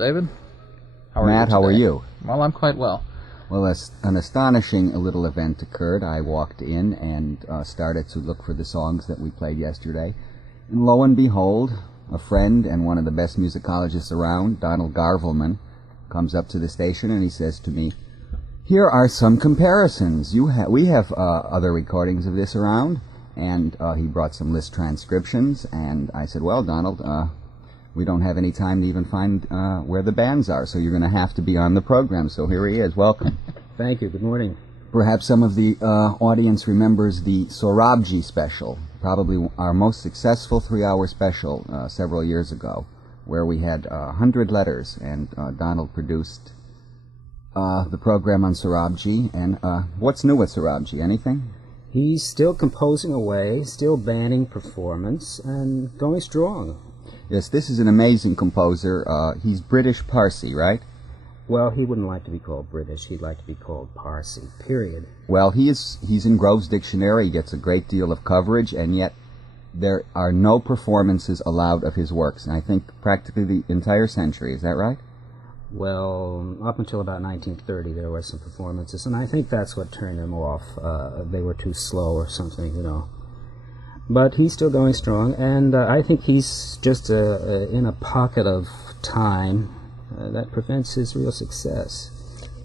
David. How are Matt, you how are today? you? Well, I'm quite well. Well, an astonishing little event occurred. I walked in and started to look for the songs that we played yesterday. And lo and behold, a friend and one of the best musicologists around, Donald Garvelmann, comes up to the station and he says to me, "Here are some comparisons. We have other recordings of this around." And he brought some list transcriptions, and I said, "Well, Donald, we don't have any time to even find where the bands are, so you're going to have to be on the program." So here he is. Welcome. Thank you. Good morning. Perhaps some of the audience remembers the Sorabji special, probably our most successful 3-hour special several years ago, where we had 100 letters, and Donald produced the program on Sorabji. And what's new with Sorabji? Anything? He's still composing away, still banning performance, and going strong. Yes, this is an amazing composer. He's British Parsi, right? Well, he wouldn't like to be called British. He'd like to be called Parsi, period. Well, he's in Grove's Dictionary. He gets a great deal of coverage, and yet there are no performances allowed of his works, and I think practically the entire century. Is that right? Well, up until about 1930, there were some performances, and I think that's what turned him off. They were too slow or something, you know. But he's still going strong, and I think he's just in a pocket of time that prevents his real success.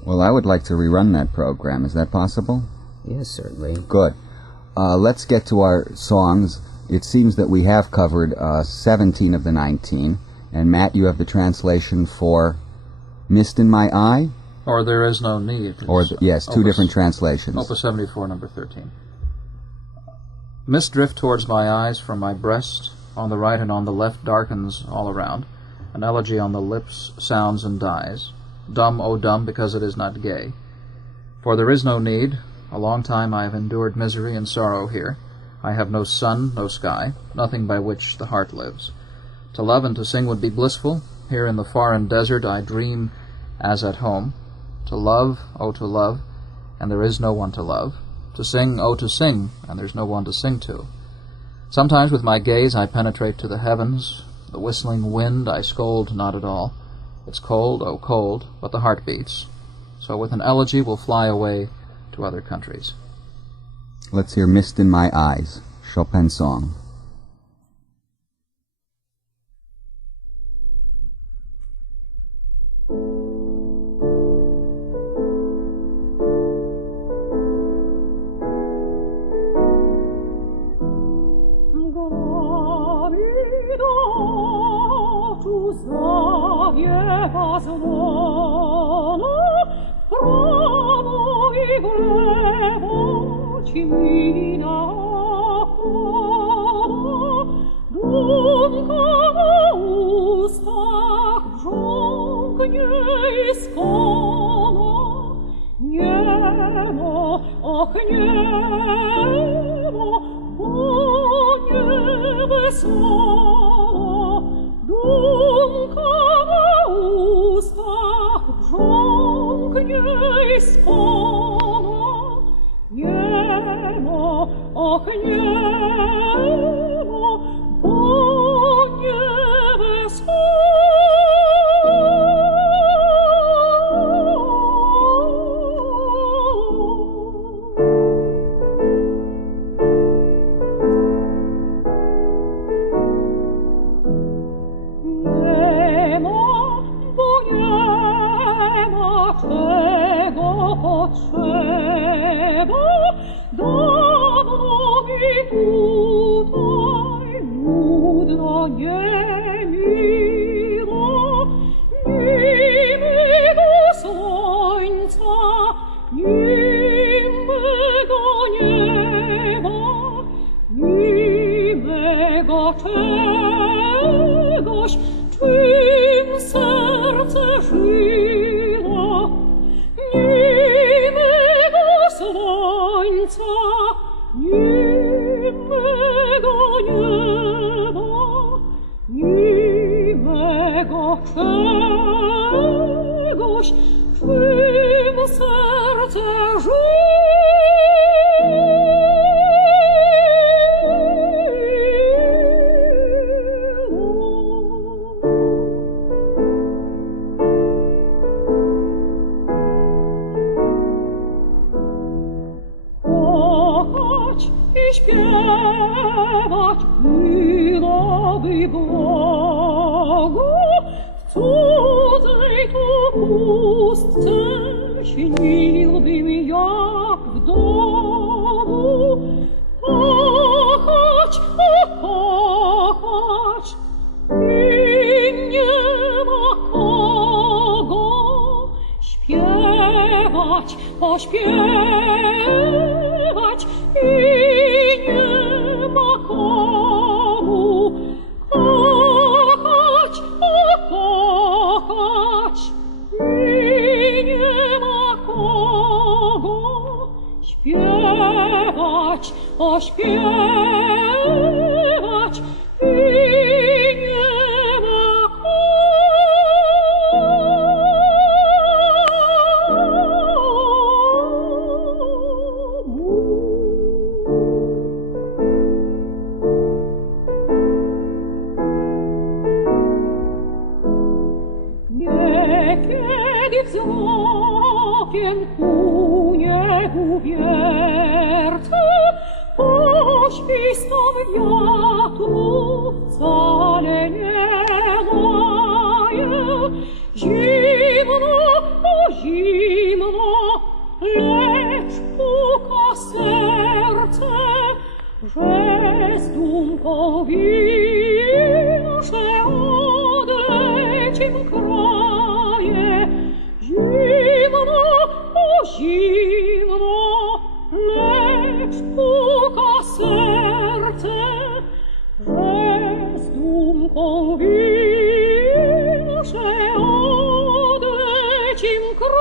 Well, I would like to rerun that program. Is that possible? Yes, certainly. Good. Let's get to our songs. It seems that we have covered 17 of the 19, and Matt, you have the translation for Mist in My Eye? Or There Is No Need. Yes, two different translations. Opus 74, number 13. Mist drift towards my eyes from my breast, on the right and on the left darkens all around. An elegy on the lips sounds and dies. Dumb, oh dumb, because it is not gay. For there is no need. A long time I have endured misery and sorrow here. I have no sun, no sky, nothing by which the heart lives. To love and to sing would be blissful. Here in the foreign desert I dream as at home. To love, oh to love, and there is no one to love. To sing, oh to sing, and there's no one to sing to. Sometimes with my gaze I penetrate to the heavens. The whistling wind I scold not at all. It's cold, oh cold, but the heart beats. So with an elegy we'll fly away to other countries. Let's hear Mist in My Eyes, Chopin song. śpiewać byłoby Bogu w cudzej tu pustce, śniłbym jak w domu. Kochać, kochać i nie ma kogo śpiewać, pośpiewać i nie ma komu kochać, kochać i nie ma kogo śpiewać, pośpiewać i nie ma Niekiedy wzrokiem ku niebu wiercę, poświstom wiatru wcale nie daje. Zimno, o zimno, lecz puka serce, że z dumką wilże odlecim kraje. Zimno, o zimno, lecz puka serce, że z dumką wilże odlecim kraje.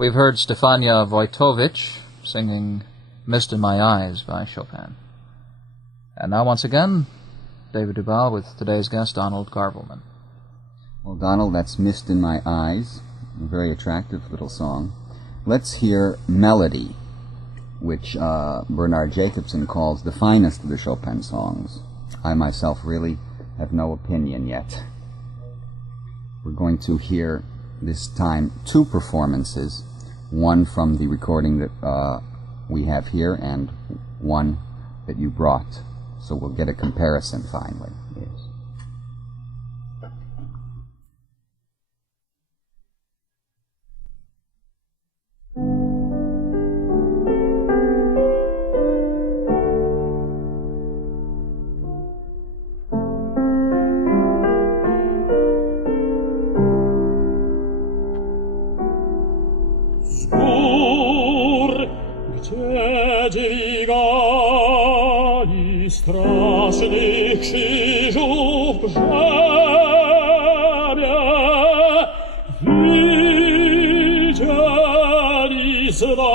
We've heard Stefania Wojtowicz singing Mist in My Eyes by Chopin. And now once again, David Dubal with today's guest, Donald Garvelmann. Well, Donald, that's Mist in My Eyes, a very attractive little song. Let's hear Melody, which Bernard Jacobson calls the finest of the Chopin songs. I myself really have no opinion yet. We're going to hear this time two performances, one from the recording that we have here and one that you brought. So we'll get a comparison finally. Yes. Dźwigali strasznych krzyżów brzemię, widzieli z dala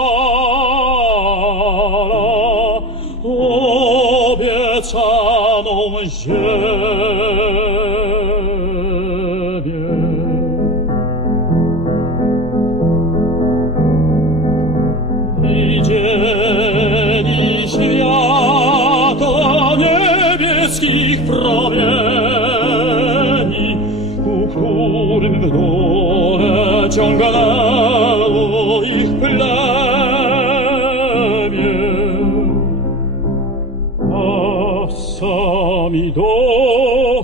obiecaną ziemię. Widzieli światło niebieskich promieni, ku którym w dole ciągnęło ich plemię. A sami do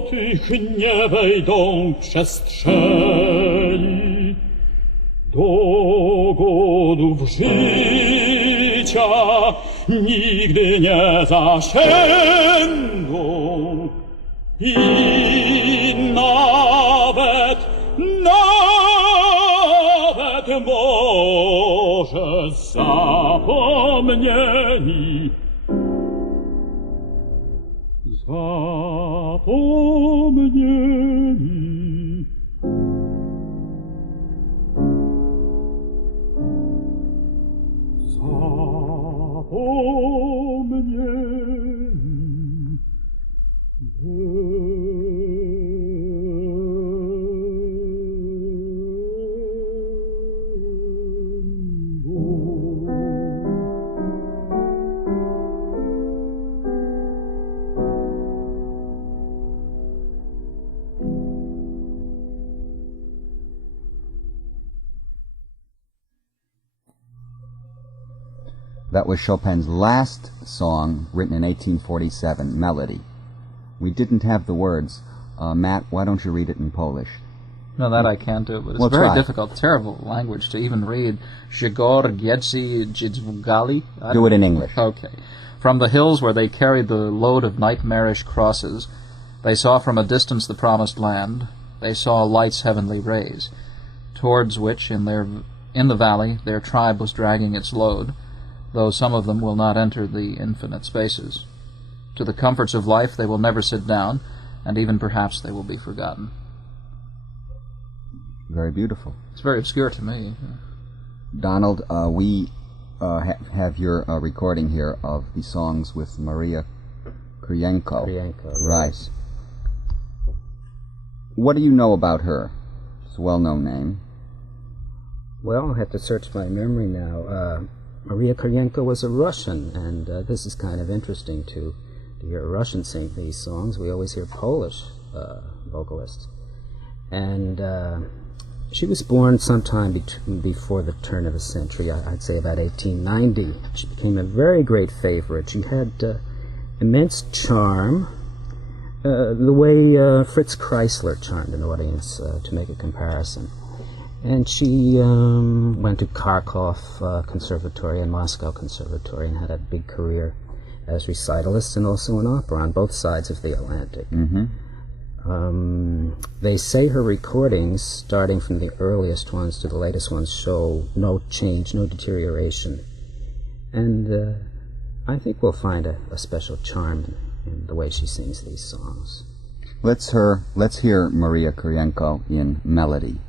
tych nie wejdą przestrzeni, do godów życia nigdy nie zasięgną i nawet może zapomnieni. Zapomnieni. That was Chopin's last song, written in 1847, Melody. We didn't have the words. Matt, why don't you read it in Polish? No, that I can't do, but it's Well, very try. difficult, terrible language to even read. Żegor Giedzi Dzidzwgali? Do it in English. Okay. From the hills where they carried the load of nightmarish crosses, they saw from a distance the promised land. They saw light's heavenly rays, towards which, in the valley, their tribe was dragging its load, though some of them will not enter the infinite spaces. To the comforts of life they will never sit down, and even perhaps they will be forgotten. Very beautiful. It's very obscure to me. Donald, we have your recording here of the songs with Maria Kryenko. Right. Yes. What do you know about her? It's a well-known name. Well, I'll have to search my memory now. Maria Kryenko was a Russian, and this is kind of interesting to hear a Russian sing these songs. We always hear Polish vocalists. And she was born sometime before the turn of the century, I'd say about 1890. She became a very great favorite. She had immense charm, the way Fritz Kreisler charmed an audience, to make a comparison. And she went to Kharkov Conservatory and Moscow Conservatory and had a big career as recitalist and also in opera on both sides of the Atlantic. Mm-hmm. They say her recordings, starting from the earliest ones to the latest ones, show no change, no deterioration. And I think we'll find a special charm in the way she sings these songs. Let's hear Maria Kryenko in Melody.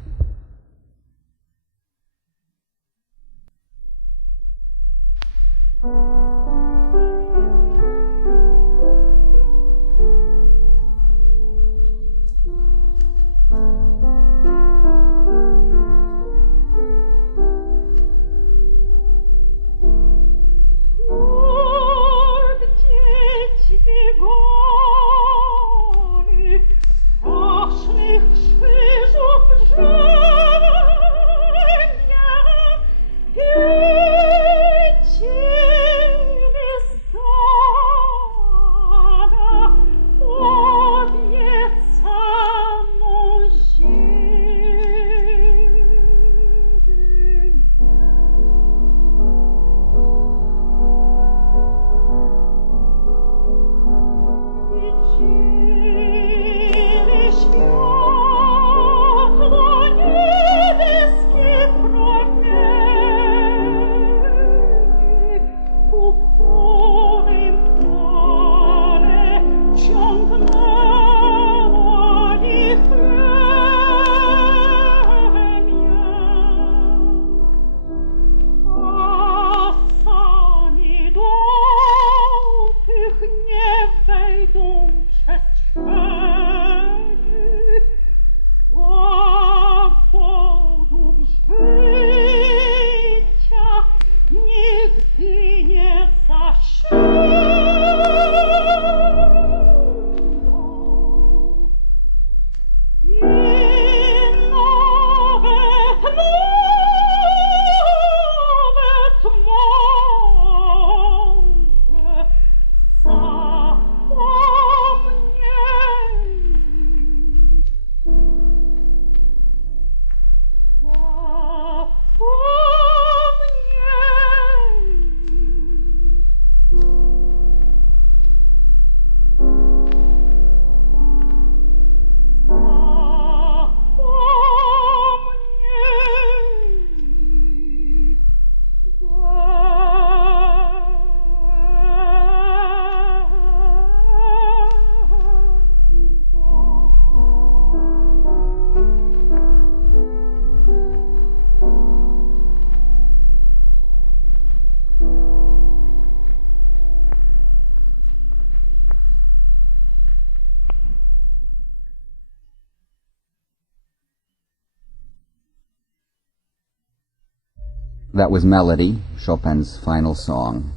That was Melody, Chopin's final song.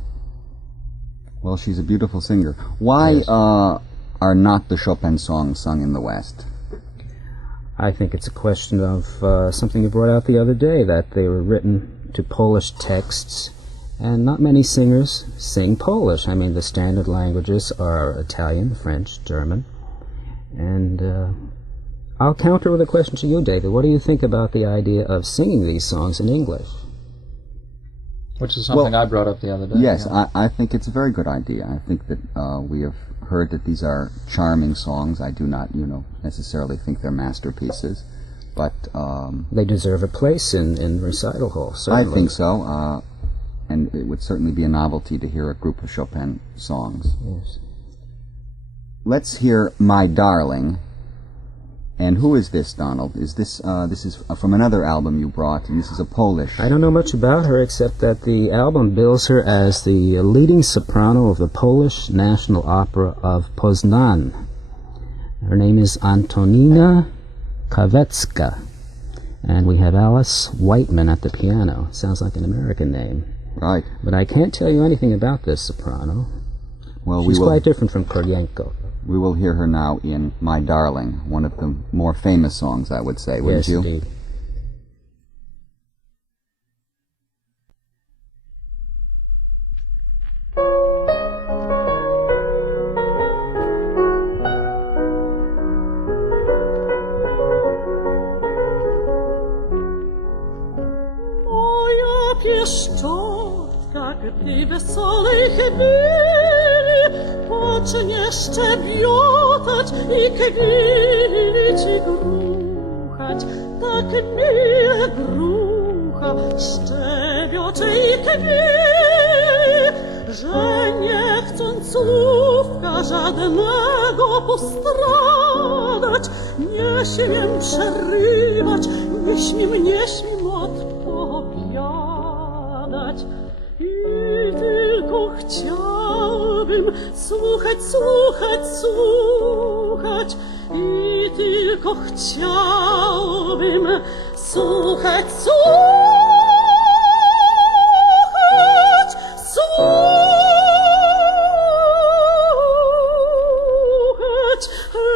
Well, she's a beautiful singer. Why Yes. Are not the Chopin songs sung in the West? I think it's a question of something you brought out the other day, that they were written to Polish texts, And not many singers sing Polish. I mean, the standard languages are Italian, French, German. And I'll counter with a question to you, David. What do you think about the idea of singing these songs in English? Which is something I brought up the other day. Yes, yeah. I think it's a very good idea. I think that we have heard that these are charming songs. I do not, necessarily think they're masterpieces, but they deserve a place in recital hall, certainly. I think so, and it would certainly be a novelty to hear a group of Chopin songs. Yes. Let's hear My Darling. And who is this, Donald? Is this is from another album you brought, and this is a Polish... I don't know much about her, except that the album bills her as the leading soprano of the Polish National Opera of Poznan. Her name is Antonina Kawecka, and we have Alice Whiteman at the piano. Sounds like an American name. Right. But I can't tell you anything about this soprano. Well, She's quite different from Kuryenko. We will hear her now in My Darling, one of the more famous songs, I would say, wouldn't you? Yes, indeed. Moja pieszczotka, gdy wesołej chwili pocznie szczebiotać i kwili gruchać, tak mile grucha szczebiocze i kwili, że nie chcąc słówka żadnego postradać, nie śmiem przerywać, nie śmiem odpowiadać. I tylko chciałbym słuchać i tylko chciałbym słuchać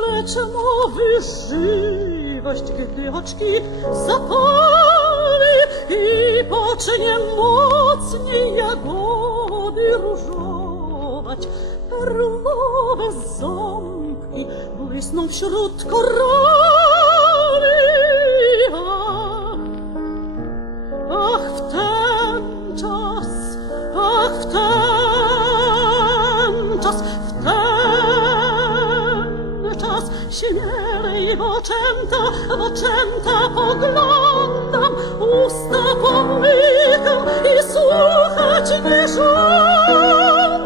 lecz mowy żywość, gdy oczki zapali i pocznie mocniej jagody różować, perłowe ząbki błysną wśród korali. Ach, w ten czas, śmielej w oczęta poglądam, usta pomykam i słuchać nie żądam.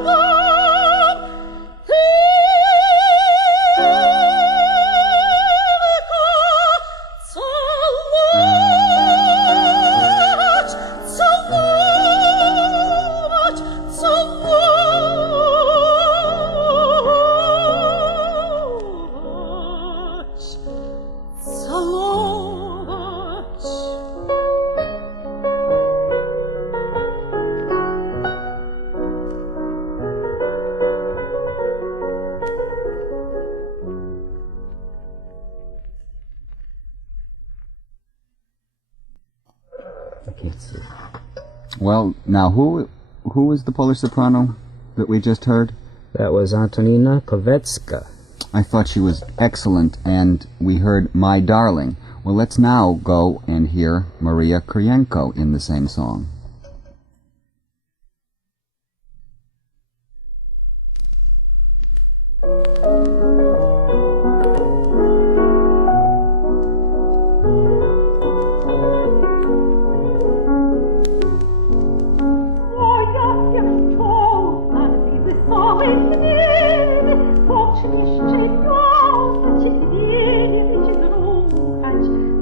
Well, now, who was the Polish soprano that we just heard? That was Antonina Kawecka. I thought she was excellent, and we heard My Darling. Well, let's now go and hear Maria Kuryenko in the same song.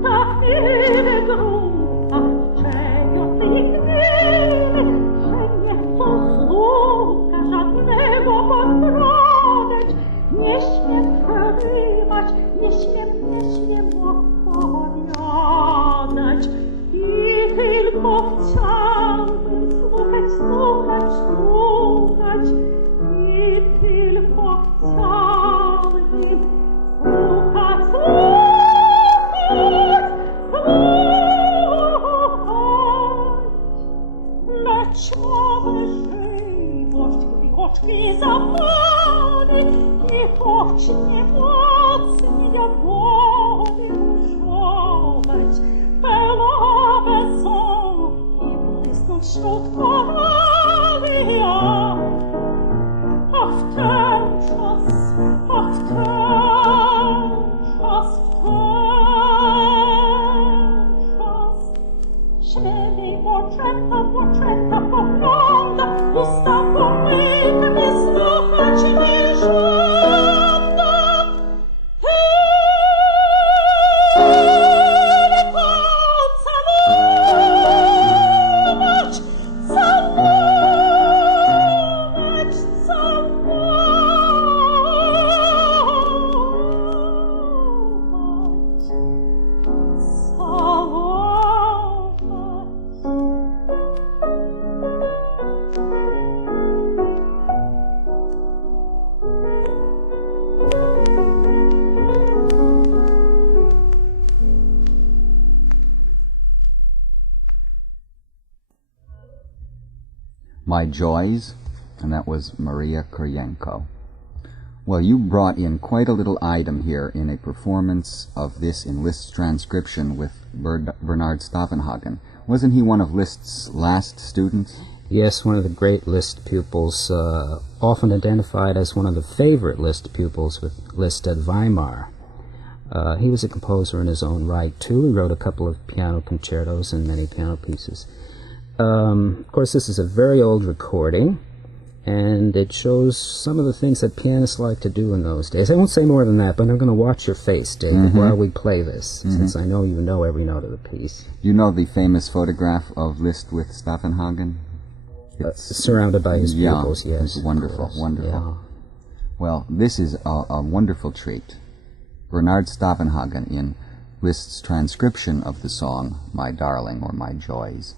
Tak, My Joys, and that was Maria Kuryenko. Well, you brought in quite a little item here in a performance of this in Liszt's transcription with Bernard Stavenhagen. Wasn't he one of Liszt's last students? Yes, one of the great Liszt pupils, often identified as one of the favorite Liszt pupils with Liszt at Weimar. He was a composer in his own right, too. He wrote a couple of piano concertos and many piano pieces. Of course, this is a very old recording, and it shows some of the things that pianists like to do in those days. I won't say more than that, but I'm going to watch your face, David, while we play this, since I know you know every note of the piece. You know the famous photograph of Liszt with Stavenhagen? Surrounded by his pupils, yes. It's wonderful, wonderful. Yeah. Well, this is a wonderful treat. Bernard Stavenhagen in Liszt's transcription of the song, My Darling or My Joys.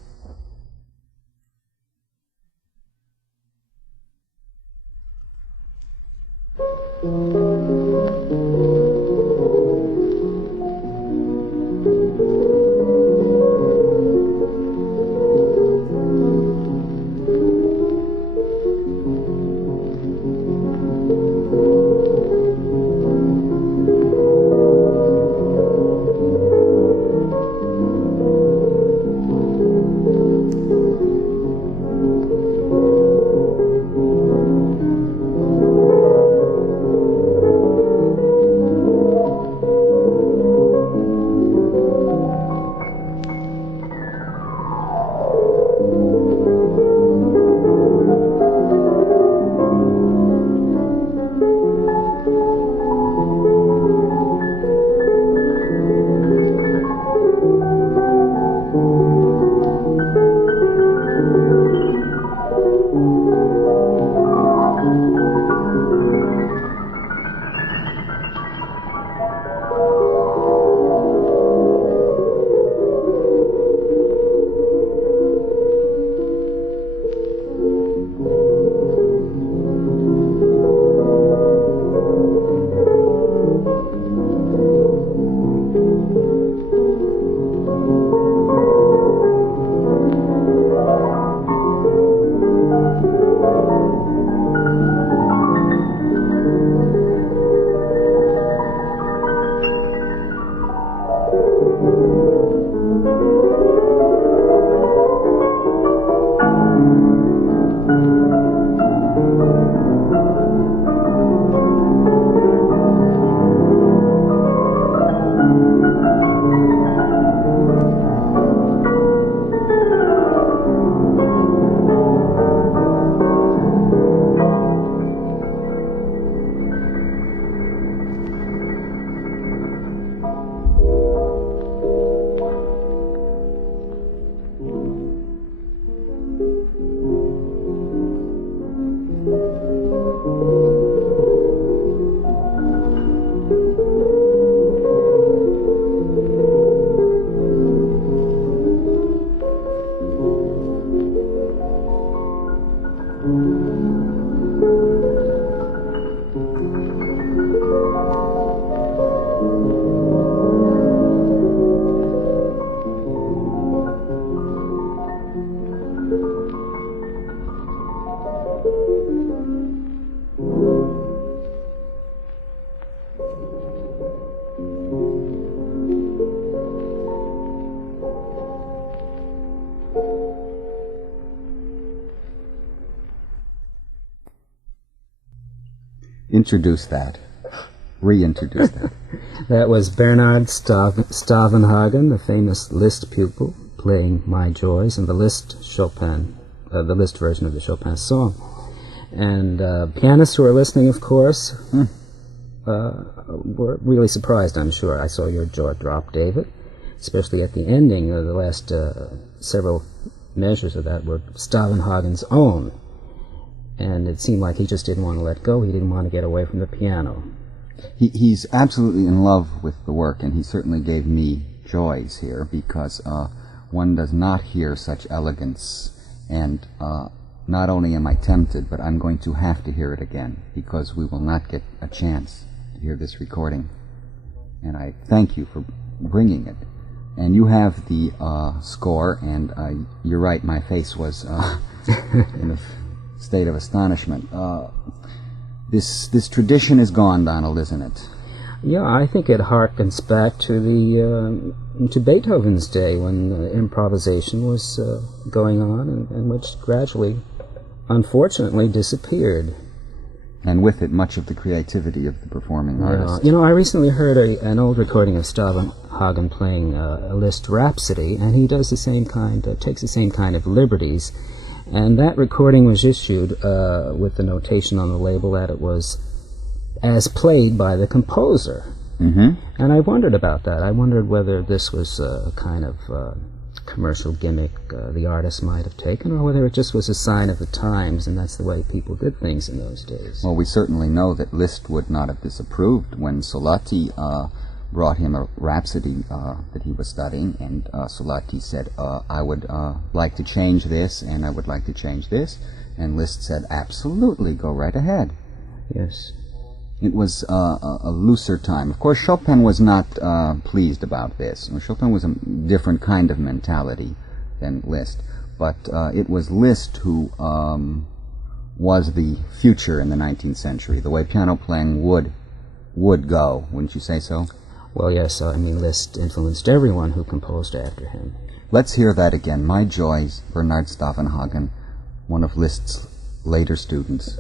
Introduce that. Reintroduce that. That was Bernard Stavenhagen, the famous Liszt pupil, playing My Joys and the Liszt Chopin, the Liszt version of the Chopin song. And pianists who are listening, of course, were really surprised, I'm sure. I saw your jaw drop, David, especially at the ending. The last several measures of that were Stavenhagen's own. And it seemed like he just didn't want to let go. He didn't want to get away from the piano. He's absolutely in love with the work, and he certainly gave me joys here, because one does not hear such elegance, and not only am I tempted, but I'm going to have to hear it again, because we will not get a chance to hear this recording. And I thank you for bringing it. And you have the score, and you're right, my face was in a state of astonishment. This tradition is gone, Donald, isn't it? Yeah, I think it harkens back to to Beethoven's day, when improvisation was going on, and which gradually, unfortunately, disappeared. And with it, much of the creativity of the performing artist. You know, I recently heard an old recording of Stavenhagen playing a Liszt Rhapsody, and he does the same kind, takes the same kind of liberties. And that recording was issued with the notation on the label that it was as played by the composer. Mm-hmm. And I wondered about that. I wondered whether this was a kind of commercial gimmick the artist might have taken, or whether it just was a sign of the times, and that's the way people did things in those days. Well, we certainly know that Liszt would not have disapproved when Solati brought him a rhapsody that he was studying, and Solati said, I would like to change this, and I would like to change this, and Liszt said, absolutely, go right ahead. Yes. It was a looser time. Of course, Chopin was not pleased about this. Chopin was a different kind of mentality than Liszt, but it was Liszt who was the future in the 19th century, the way piano playing would go. Wouldn't you say so? Well, yes. I mean, Liszt influenced everyone who composed after him. Let's hear that again. My Joys, Bernard Stavenhagen, one of Liszt's later students.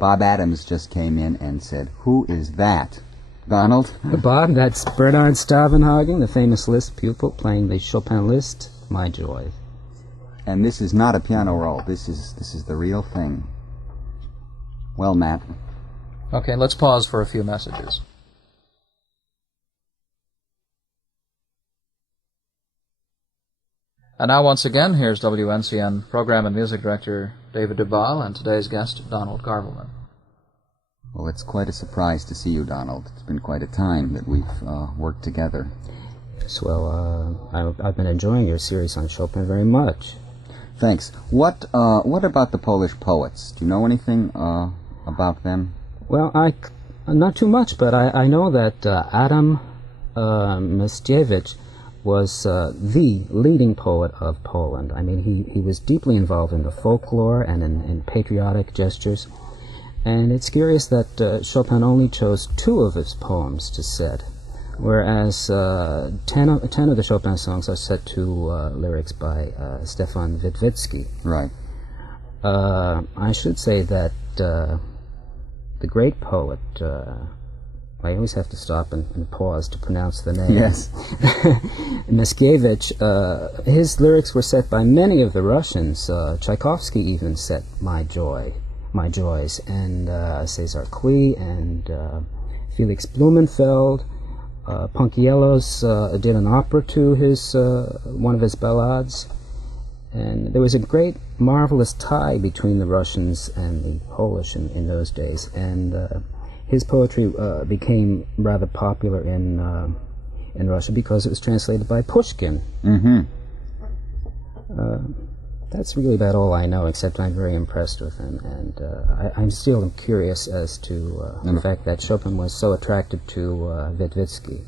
Bob Adams just came in and said, "Who is that?" Donald? Bob, that's Bernard Stavenhagen, the famous Liszt pupil, playing the Chopin Liszt, My Joy. And this is not a piano roll. This is the real thing. Well, Matt, Okay, let's pause for a few messages. And now once again, here's WNCN Program and Music Director David Dubal and today's guest, Donald Garvelmann. Well, it's quite a surprise to see you, Donald. It's been quite a time that we've worked together. Yes, well, I've been enjoying your series on Chopin very much. Thanks. What about the Polish poets? Do you know anything about them? Well, not too much, but I know that Adam Mickiewicz was the leading poet of Poland. I mean, he was deeply involved in the folklore and in patriotic gestures. And it's curious that Chopin only chose 2 of his poems to set, whereas 10 of the Chopin songs are set to lyrics by Stefan Witwicki. Right. I should say that the great poet, I always have to stop and pause to pronounce the name. Yes. Mickiewicz, his lyrics were set by many of the Russians. Tchaikovsky even set My Joys, and César Cui, and Felix Blumenfeld. Ponchiellos did an opera to his one of his ballades, and there was a great, marvelous tie between the Russians and the Polish in those days, and his poetry became rather popular in Russia because it was translated by Pushkin. Mm-hmm. That's really about all I know, except I'm very impressed with him, and I'm still curious as to the fact that Chopin was so attracted to Witwicki.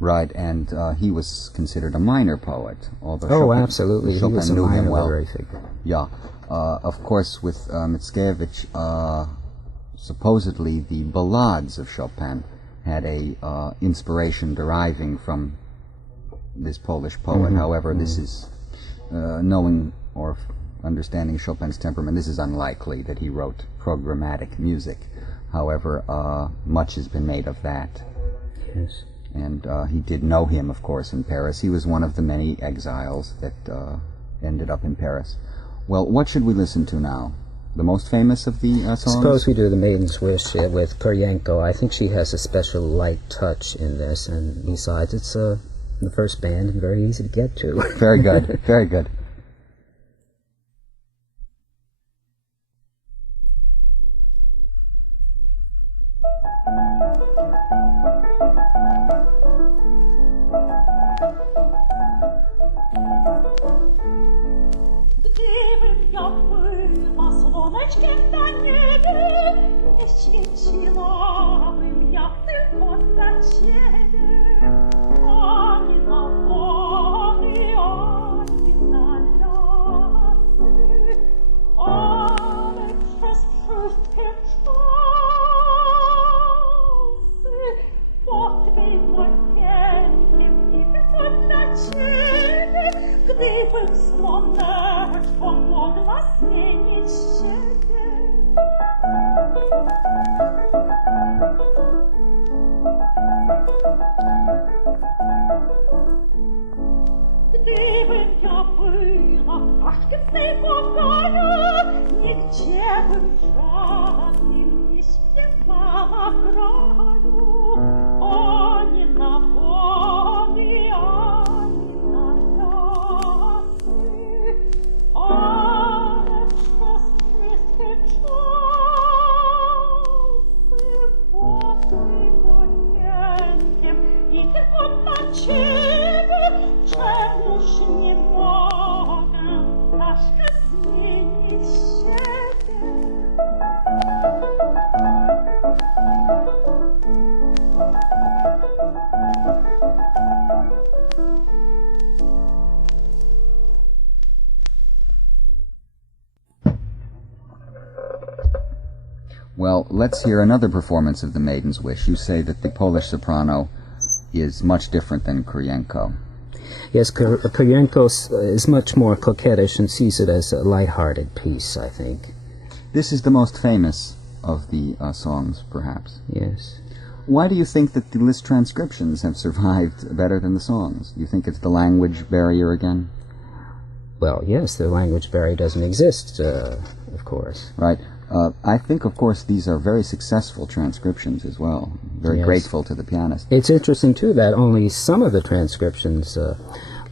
Right, and he was considered a minor poet, although absolutely, Chopin he was a knew him minor well. literary figure. Yeah, of course, with Mickiewicz, supposedly the ballades of Chopin had a inspiration deriving from this Polish poet. Mm-hmm. However, this is knowing or understanding Chopin's temperament, this is unlikely that he wrote programmatic music. However, much has been made of that. Yes. And he did know him, of course, in Paris. He was one of the many exiles that ended up in Paris. Well, what should we listen to now? The most famous of the songs? Suppose we do The Maiden's Wish with Kuryenko. I think she has a special light touch in this, and besides, it's the first band and very easy to get to. Very good, very good. Well, let's hear another performance of The Maiden's Wish. You say that the Polish soprano is much different than Kuryenko. Yes, Kuryenko is much more coquettish and sees it as a light-hearted piece, I think. This is the most famous of the songs, perhaps. Yes. Why do you think that the Liszt transcriptions have survived better than the songs? Do you think it's the language barrier again? Well, yes, the language barrier doesn't exist, of course. Right. I think, of course, these are very successful transcriptions as well. Very Yes. grateful to the pianist. It's interesting, too, that only some of the transcriptions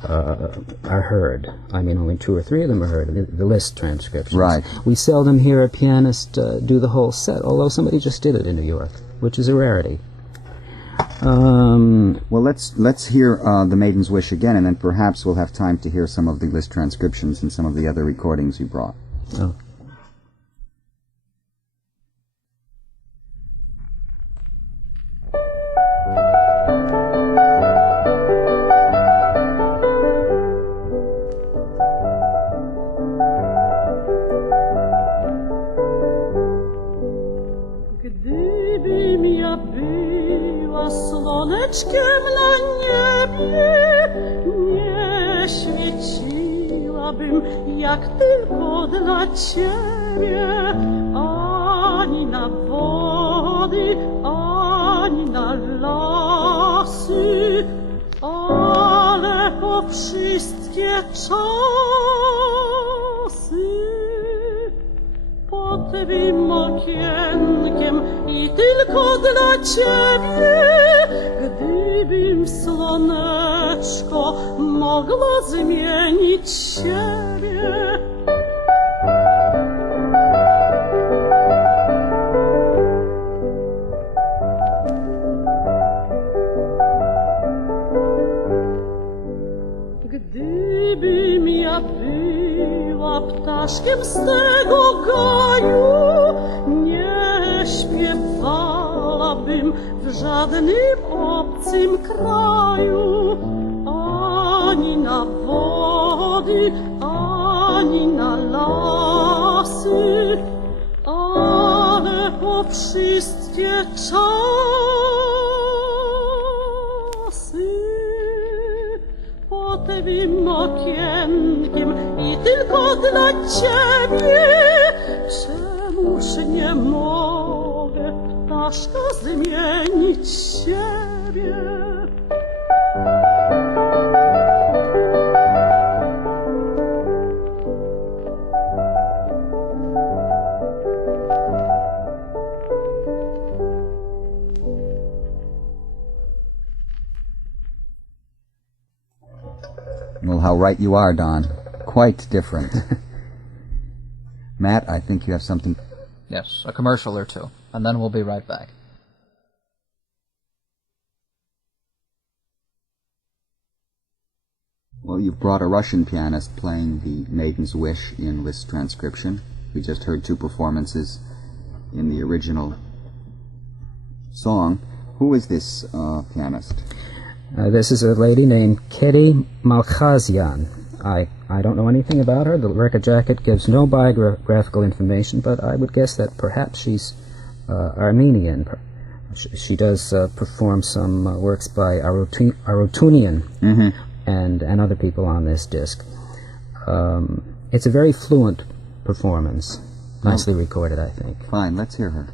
are heard. I mean, only 2 or 3 of them are heard, the list transcriptions. Right. We seldom hear a pianist do the whole set, although somebody just did it in New York, which is a rarity. Well, let's hear The Maiden's Wish again, and then perhaps we'll have time to hear some of the list transcriptions and some of the other recordings you brought. Oh. Gdybym ja była słoneczkiem na niebie, nie świeciłabym jak tylko dla ciebie, ani na wody, ani na lasy, ale po wszystkie czasy. Pod twym okienkiem i tylko dla ciebie, gdybym słoneczko mogła zmienić siebie. Gdybym ja była ptaszkiem z tego gaju, nie śpiewałabym w żadnym obcym kraju, ani na wody, ani na lasy, ale po wszystkie czasy. Pod twym okienkiem i tylko dla ciebie, czemuż nie mogę ptaszka zmienić siebie? Well, how right you are, Don. Quite different. Matt, I think you have something. Yes, a commercial or two, and then we'll be right back. Well, you've brought a Russian pianist playing The Maiden's Wish in list transcription. We just heard 2 performances in the original song. Who is this pianist? This is a lady named Kedi Malkhazian. I don't know anything about her. The record jacket gives no biographical information, but I would guess that perhaps she's Armenian. She does perform some works by Arutunian and other people on this disc. It's a very fluent performance. Nicely recorded, I think. Fine, let's hear her.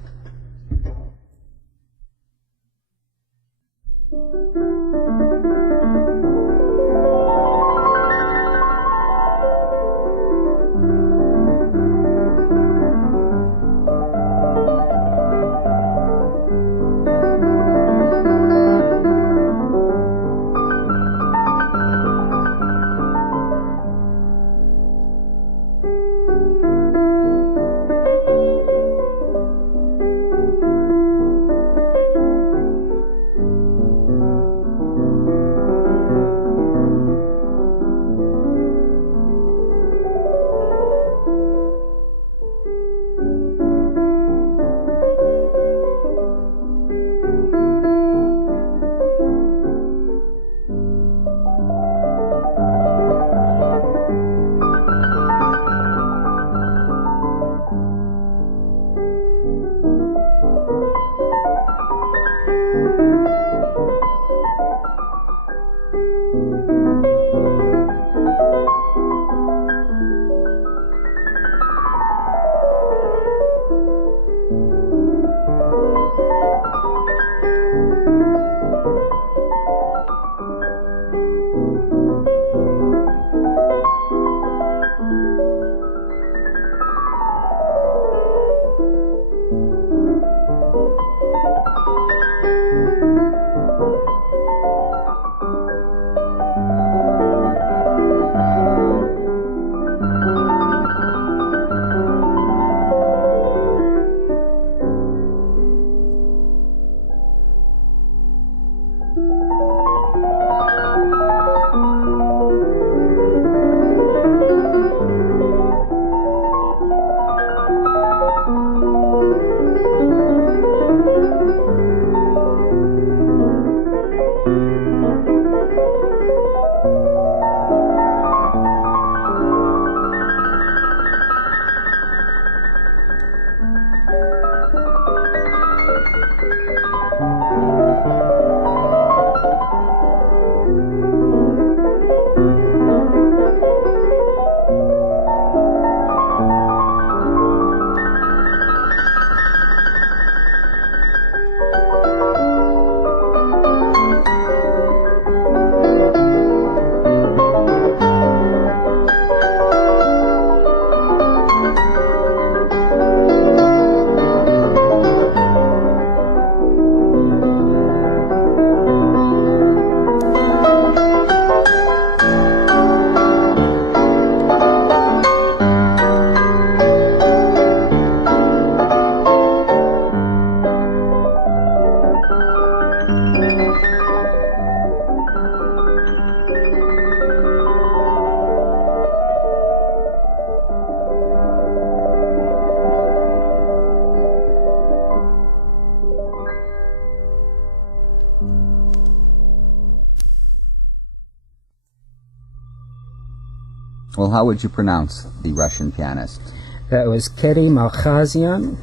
Well, how would you pronounce the Russian pianist? That was Keri Malkhazian.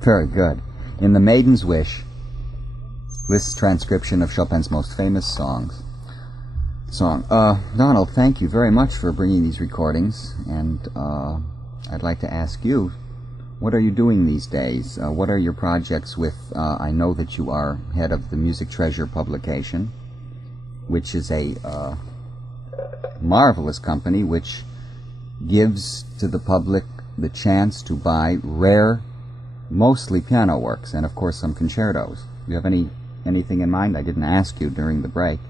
Very good. In The Maiden's Wish, Liszt's transcription of Chopin's most famous song. Donald, thank you very much for bringing these recordings, and I'd like to ask you, what are you doing these days? What are your projects with, I know that you are head of the Music Treasure publication, which is a marvelous company which gives to the public the chance to buy rare, mostly piano works, and of course some concertos. Do you have anything in mind? I didn't ask you during the break.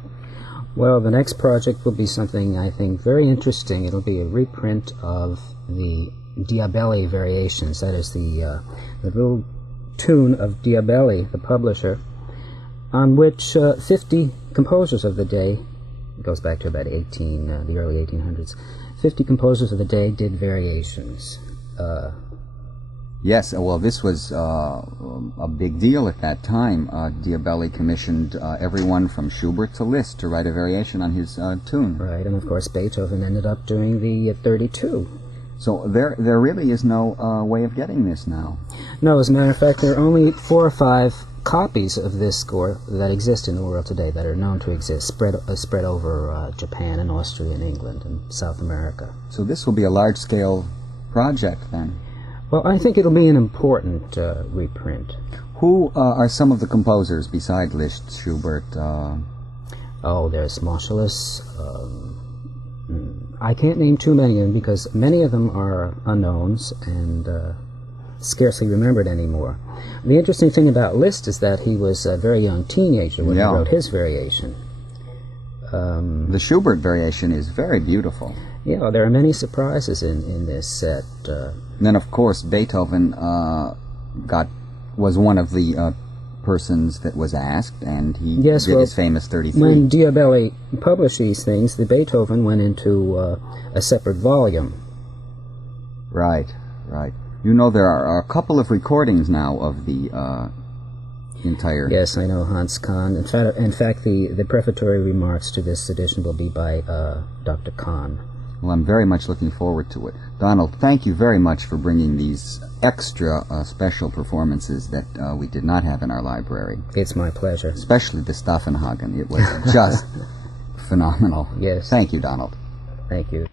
Well, the next project will be something I think very interesting. It'll be a reprint of the Diabelli variations. That is the little tune of Diabelli, the publisher, on which 50 composers of the day, it goes back to about the early 1800s, 50 composers of the day did variations. Yes, well, this was a big deal at that time. Diabelli commissioned everyone from Schubert to Liszt to write a variation on his tune. Right, and of course Beethoven ended up doing the 32. So there really is no way of getting this now. No, as a matter of fact, there are only 4 or 5 copies of this score that exist in the world today, that are known to exist, spread over Japan and Austria and England and South America. So this will be a large-scale project then? Well, I think it'll be an important reprint. Who are some of the composers besides Liszt, Schubert? There's Moscheles. I can't name too many of them because many of them are unknowns and scarcely remembered anymore. The interesting thing about Liszt is that he was a very young teenager when he wrote his variation. The Schubert variation is very beautiful. Yeah, there are many surprises in this set. Then, of course, Beethoven was one of the persons that was asked, and he did his famous 33. When Diabelli published these things, the Beethoven went into a separate volume. Right. You know, there are a couple of recordings now of the entire... Yes, I know, Hans Kahn. In fact, the prefatory remarks to this edition will be by Dr. Kahn. Well, I'm very much looking forward to it. Donald, thank you very much for bringing these extra special performances that we did not have in our library. It's my pleasure. Especially the Staffenhagen. It was just phenomenal. Yes. Thank you, Donald. Thank you.